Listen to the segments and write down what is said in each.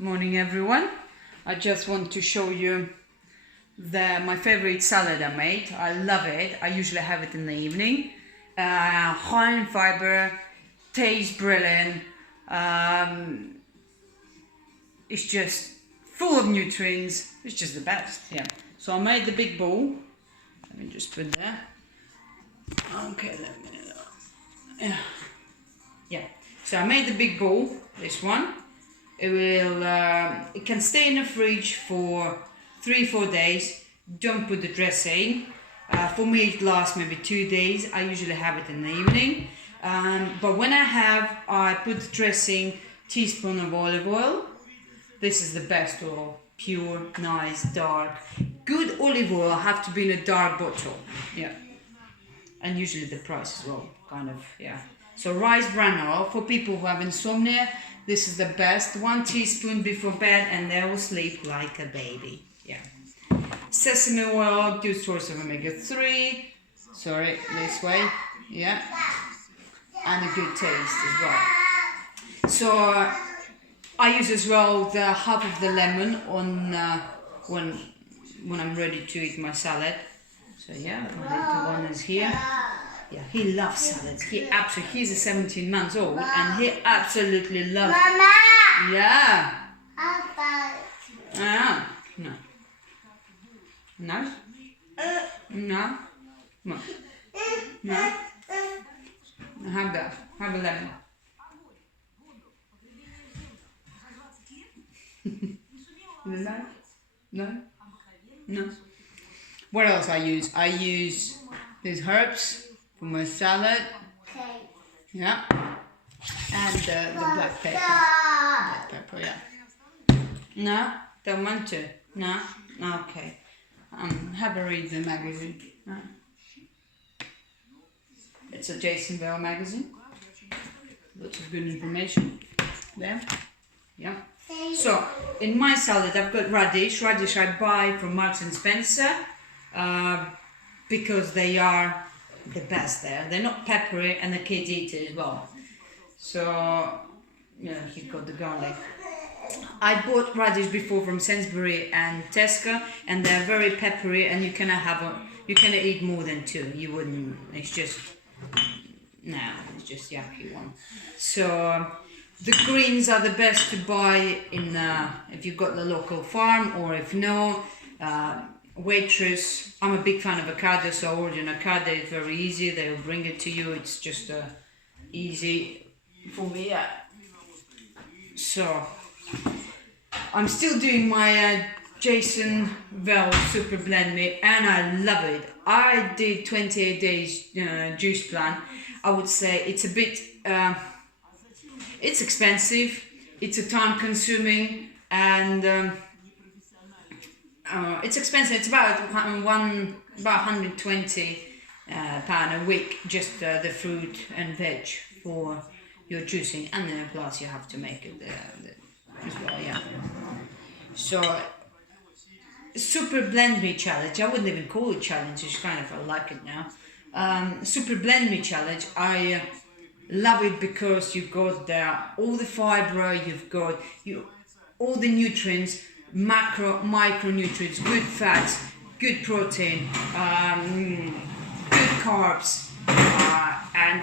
Morning everyone. I just want to show you my favorite salad I made. I love it. I usually have it in the evening. High in fibre, tastes brilliant. It's just full of nutrients. It's just the best. Yeah. So I made the big bowl. Let me just put there. Okay, let me know. Yeah. So I made the big bowl. This one. It can stay in the fridge for 3-4 days. Don't put the dressing. For me it lasts maybe 2 days. I usually have it in the evening. But when I put the dressing, teaspoon of olive oil. This is the best oil. Pure, nice, dark. Good olive oil have to be in a dark bottle. Yeah. And usually the price as well. Kind of, yeah. So rice bran oil for people who have insomnia. This is the best. 1 teaspoon before bed and they will sleep like a baby. Yeah. Sesame oil, good source of omega-3. Sorry, this way. Yeah. And a good taste as well. So I use as well the half of the lemon on when I'm ready to eat my salad. So yeah, the one is here. Yeah, he loves salads. He's 17 months old and he absolutely loves. Mama. Yeah. Papa. No. Nice. No. No. No. Have that. Have a lemon. No. No. What else I use? I use these herbs for my salad. Okay. Yeah. And the black pepper. Black pepper, yeah. No? Don't want to? No? Okay. Have a read the magazine. No. It's a Jason Bell magazine. Lots of good information there. Yeah. So, in my salad I've got radish. Radish I buy from Marks and Spencer because they are the best there. They're not peppery and the kids eat it as well. So, you know, you've got the garlic. I bought radish before from Sainsbury and Tesco and they're very peppery and you cannot eat more than 2. You wouldn't, it's just yucky one. So, the greens are the best to buy in if you've got the local farm or if no, Waitrose. I'm a big fan of avocado, so I order an avocado. It's very easy. They'll bring it to you. It's just easy for me. Yeah. So I'm still doing my Jason Bell Super Blend Me, and I love it. I did 28 days juice plan. I would say it's a bit. It's expensive. It's a time consuming and. It's expensive. It's about 120 pound a week, just the fruit and veg for your juicing, and then plus you have to make it as well. Yeah. So Super Blend Me challenge. I wouldn't even call it challenge. It's kind of I like it now. Super Blend Me challenge. I love it because you've got all the fibre. You've got all the nutrients. Micronutrients, good fats, good protein, good carbs, and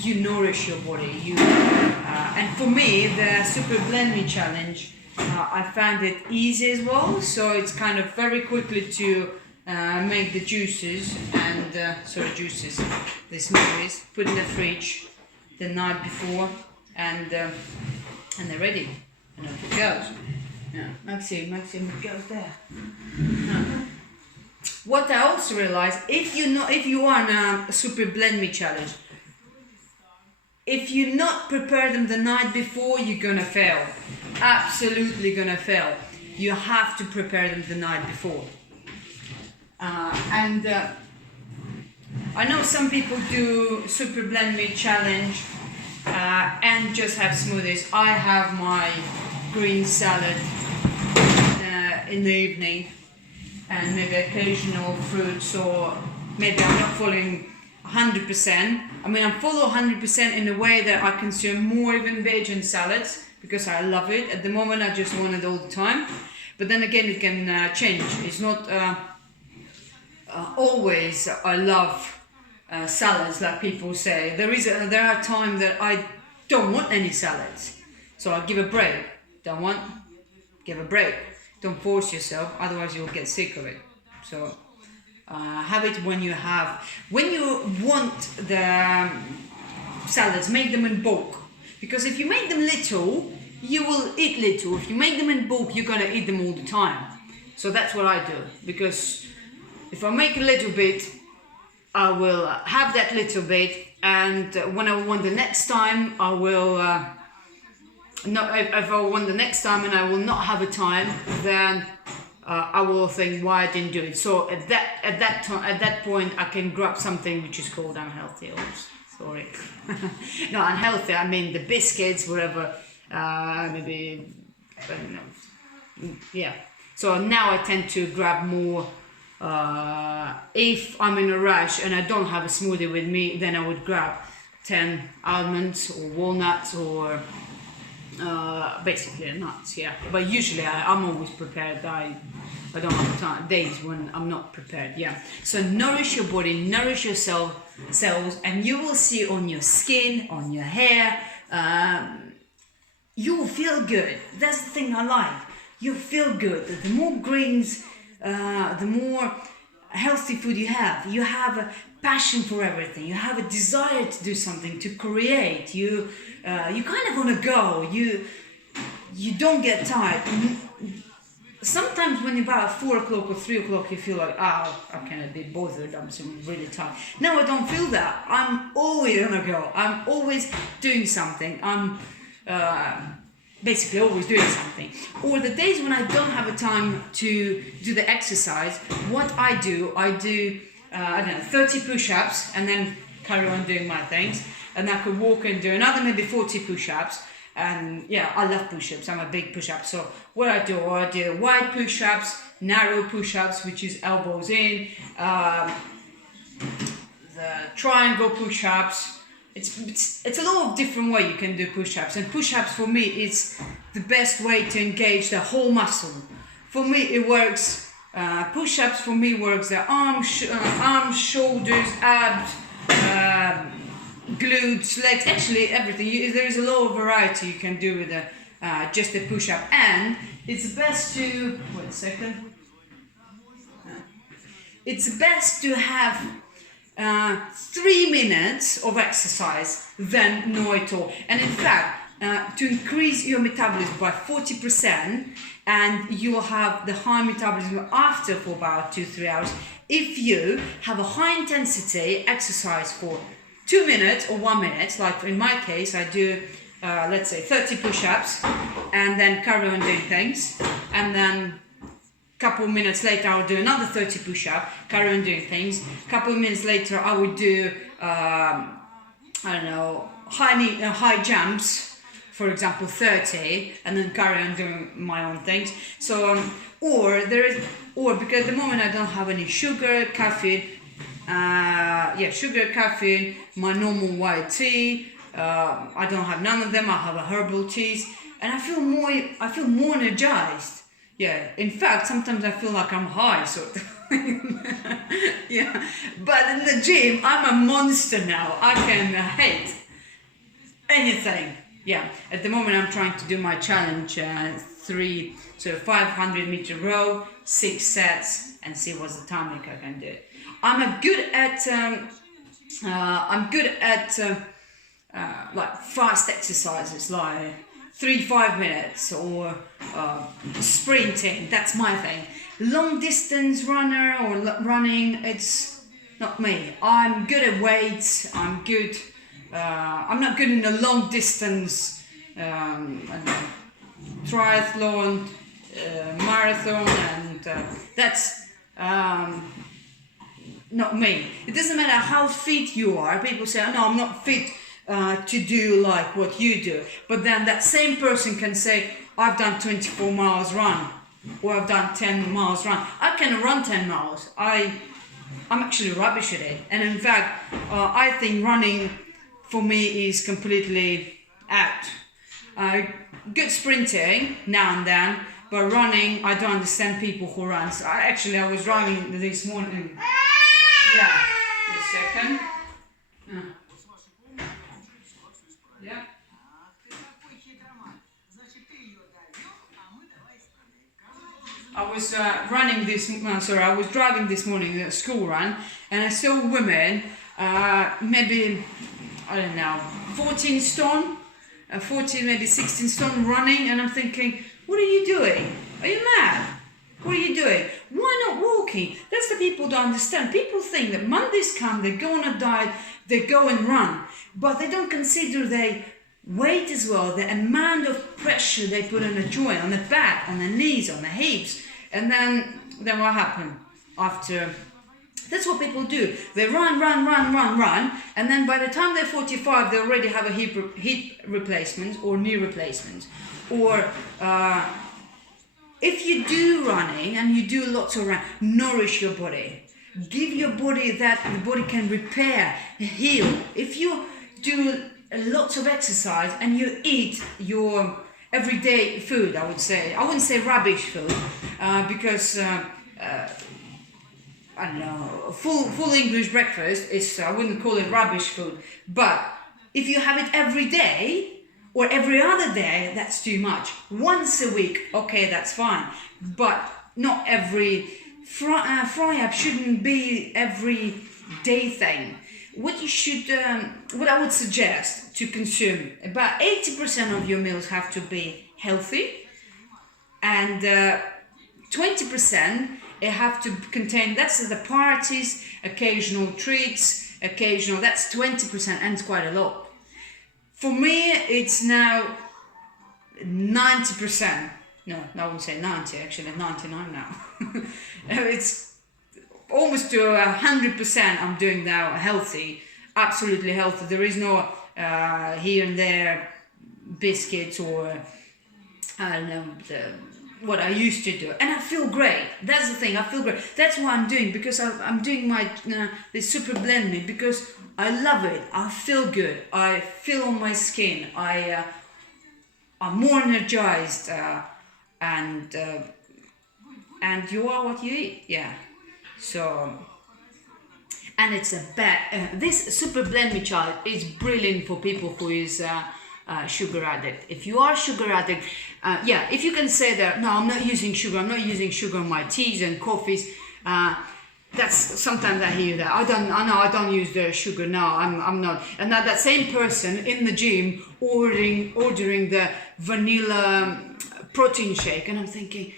you nourish your body. And for me, the Super Blend Me challenge, I found it easy as well. So it's kind of very quickly to make the juices and the smoothies, put in the fridge the night before, and they're ready. And off it goes. Yeah, Maxime, it goes there. No. What I also realized, if you are on a Super Blend Me challenge, if you not prepare them the night before, you're gonna fail. Absolutely gonna fail. You have to prepare them the night before. And I know some people do Super Blend Me challenge and just have smoothies. I have my green salad in the evening and maybe occasional fruits, or maybe I'm not following 100%. I mean, I'm follow 100% in a way that I consume more even veg and salads because I love it. At the moment, I just want it all the time. But then again, it can change. It's not always I love salads, like people say. There are times that I don't want any salads, so I give a break. Don't want, give a break. Don't force yourself, otherwise you'll get sick of it. So have it when you want the salads, make them in bulk. Because if you make them little, you will eat little. If you make them in bulk, you're gonna eat them all the time. So that's what I do. Because if I make a little bit, I will have that little bit, and when I want the next time, I will. If I want the next time and I will not have a time, then I will think why I didn't do it. So at that point, I can grab something which is called unhealthy. Sorry, no, unhealthy. I mean the biscuits, whatever. Maybe I don't know. Yeah. So now I tend to grab more. If I'm in a rush and I don't have a smoothie with me, then I would grab 10 almonds or walnuts or basically nuts. Yeah. But usually I'm always prepared. I don't have days when I'm not prepared. Yeah. So nourish your body, nourish your cells, and you will see on your skin, on your hair, you will feel good. That's the thing I like. You feel good. The more greens, the more healthy food you have a passion for everything. You have a desire to do something, to create. You kind of want to go. You don't get tired. Sometimes when you're about 4 o'clock or 3 o'clock, you feel like, I cannot be bothered. I'm really tired. No, I don't feel that. I'm always on a go. I'm always doing something. I'm basically always doing something. Or the days when I don't have a time to do the exercise, what I do, I don't know, 30 push-ups and then carry on doing my things. And I could walk and do another maybe 40 push-ups. And yeah, I love push-ups. I'm a big push-up. So what I do wide push-ups, narrow push-ups, which is elbows in, the triangle push-ups. It's a lot of different way you can do push-ups, and push-ups for me is the best way to engage the whole muscle. For me it works, push-ups for me works the arms, shoulders, abs, glutes, legs, actually everything. There is a lot of variety you can do with just a push-up, and it's best to, wait a second, it's best to have 3 minutes of exercise than no at all. And in fact, to increase your metabolism by 40%, and you will have the high metabolism after for about 2-3 hours, if you have a high intensity exercise for 2 minutes or 1 minute, like in my case, I do let's say 30 push-ups and then carry on doing things, and then couple of minutes later I would do another 30 push-up, carry on doing things. Couple of minutes later I would do I don't know, high jumps, for example 30, and then carry on doing my own things. So or because at the moment I don't have any sugar, caffeine, my normal white tea, I don't have none of them. I have a herbal teas, and I feel more energized. Yeah, in fact, sometimes I feel like I'm high, sort of. Yeah, but in the gym, I'm a monster now. I can hate anything. Yeah, at the moment, I'm trying to do my challenge, 500 meter row, 6 sets, and see what's the timing I can do. I'm good at like fast exercises, like 3-5 minutes, or sprinting. That's my thing. Long distance runner or running, it's not me. I'm good at weights. I'm not good in the long distance triathlon, marathon, and that's not me. It doesn't matter how fit you are. People say, "Oh, no, I'm not fit to do like what you do." But then that same person can say, "I've done 24 miles run, or I've done 10 miles run." I can run 10 miles. I'm actually rubbish at it. And in fact, I think running for me is completely out. good sprinting now and then, but running, I don't understand people who run. So I was driving this morning. Yeah, just a second. Yeah. I was I was driving this morning, a school run, and I saw women, maybe, I don't know, 14 stone, 14, maybe 16 stone running, and I'm thinking, what are you doing? Are you mad? What are you doing? Why not walking? That's the people don't understand. People think that Mondays come, they go on a diet, they go and run, but they don't consider their weight as well, the amount of pressure they put on the joint, on the back, on the knees, on the hips, and then what happened after? That's what people do. They run, and then by the time they're 45, they already have a hip replacement or knee replacement. Or if you do running and you do lots of running, nourish your body. Give your body that the body can repair, heal. If you do lots of exercise and you eat your everyday food, I wouldn't say rubbish food, because I don't know, full English breakfast is, I wouldn't call it rubbish food, but if you have it every day or every other day, that's too much. Once a week, okay, that's fine, but not every fry up shouldn't be every day thing. What I would suggest to consume, about 80% of your meals have to be healthy, and 20% it have to contain, that's the parties, occasional treats, that's 20%, and it's quite a lot. For me, it's now 90%. No, I wouldn't say 90, actually 99 now. It's almost to 100% I'm doing now healthy, absolutely healthy. There is no here and there biscuits or I don't know, what I used to do, and I feel great. That's the thing, I feel great. That's what I'm doing, because I'm doing my this super blend me because I love it. I feel good. I feel on my skin. I'm more energized, and you are what you eat. Yeah. So, and it's this super blend me chart is brilliant for people who is sugar addict. If you are sugar addict, if you can say that, no, I'm not using sugar in my teas and coffees, that's, sometimes I hear that, I don't use the sugar, no, I'm not. And that same person in the gym ordering the vanilla protein shake, and I'm thinking,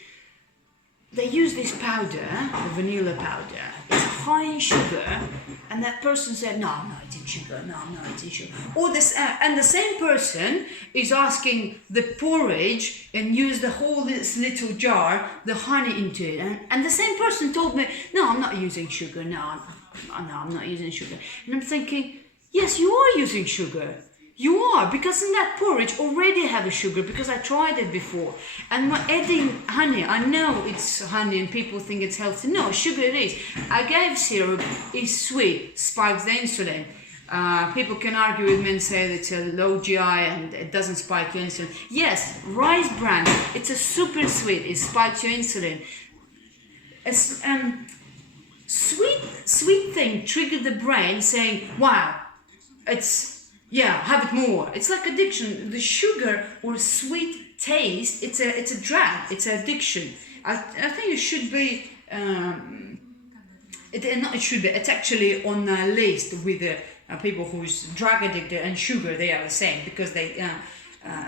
they use this powder, the vanilla powder, it's high in sugar, and that person said, no, I'm not eating sugar, no, I'm not eating sugar. Or and the same person is asking the porridge and use this little jar, the honey into it, and the same person told me, no, I'm not using sugar, no, I'm not using sugar. And I'm thinking, yes, you are using sugar. You are, because in that porridge already have a sugar, because I tried it before. And adding honey, I know it's honey and people think it's healthy. No, sugar it is. Agave syrup is sweet, spikes the insulin. People can argue with me and say that it's a low GI and it doesn't spike your insulin. Yes, rice bran, it's a super sweet, it spikes your insulin. Sweet thing triggered the brain saying, wow, have it more. It's like addiction. The sugar or sweet taste, it's a drug, it's an addiction. I think it should be, it's actually on a list with the people who's drug addicted and sugar, they are the same, because they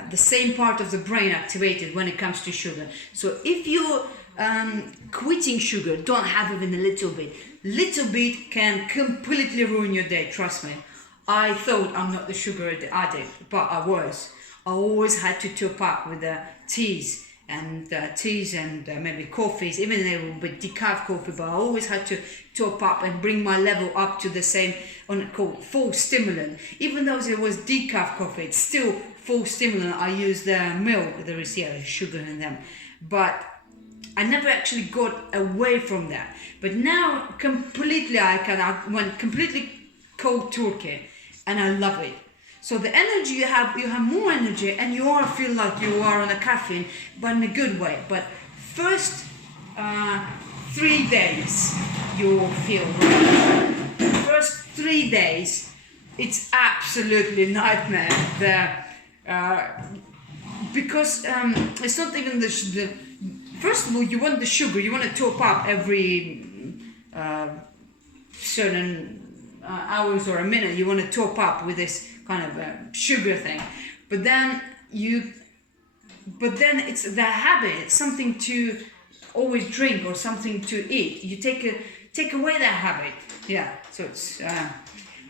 the same part of the brain activated when it comes to sugar. So if you're quitting sugar, don't have even a little bit. Little bit can completely ruin your day, trust me. I thought I'm not the sugar addict, but I was. I always had to top up with the teas and maybe coffees, even though they were with decaf coffee, but I always had to top up and bring my level up to the same, called full stimulant. Even though it was decaf coffee, it's still full stimulant. I use the milk, there is sugar in them. But I never actually got away from that. But now completely I went completely cold turkey. And I love it. So the energy you have more energy, and you all feel like you are on a caffeine, but in a good way. But first 3 days you will feel right. First 3 days, it's absolutely nightmare. Because it's not even the first of all, you want the sugar, you want to top up every certain hours or a minute, you want to top up with this kind of sugar thing, but then it's the habit, it's something to always drink or something to eat. You take away that habit, so it's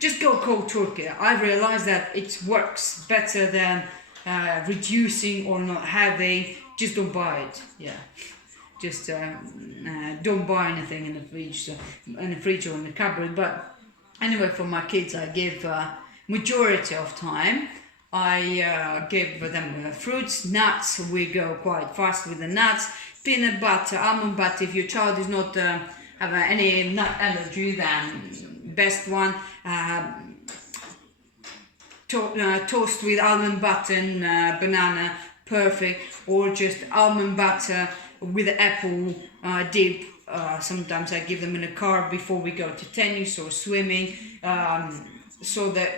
just go cold turkey. I realized that it works better than reducing or not having. Just don't buy it, just don't buy anything in the fridge or in the cupboard. But anyway, for my kids, I give majority of time I give them fruits, nuts. We go quite fast with the nuts, peanut butter, almond butter. If your child is not have any nut allergy, then best one. Toast with almond butter and banana, perfect. Or just almond butter with apple dip. Sometimes I give them in a car before we go to tennis or swimming, so that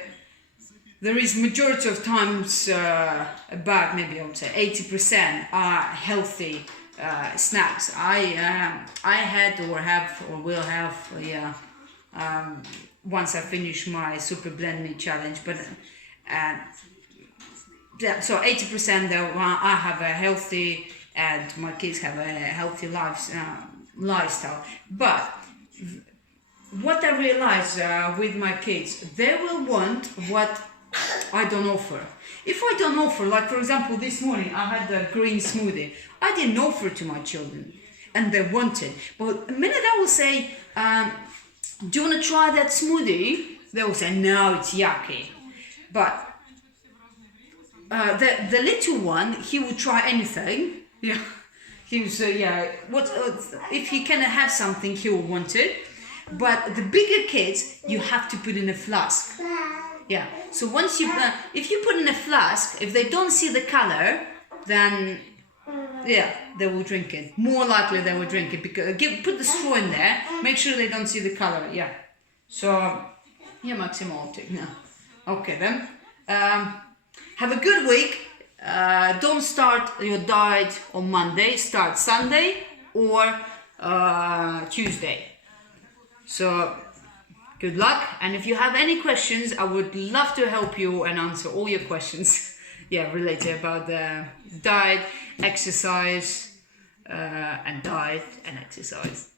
there is majority of times, about maybe I would say 80% are healthy snacks. I had or have or will have once I finish my Super Blend Me challenge, but so 80% though I have a healthy, and my kids have a healthy lifestyle. But what I realize with my kids, they will want what I don't offer. If I don't offer, like for example this morning I had a green smoothie, I didn't offer to my children and they wanted. But the minute I will say, do you want to try that smoothie? They will say, no, it's yucky. But the little one, he will try anything. He will say, if he can have something, he will want it. But the bigger kids, you have to put in a flask. So once you, if you put in a flask, if they don't see the color, then they will drink it. More likely they will drink it, because put the straw in there, make sure they don't see the color. So Maximo, take now. Okay then. Have a good week. Don't start your diet on Monday. Start Sunday or Tuesday. So good luck. And if you have any questions, I would love to help you and answer all your questions. Related about the diet, exercise, and diet and exercise.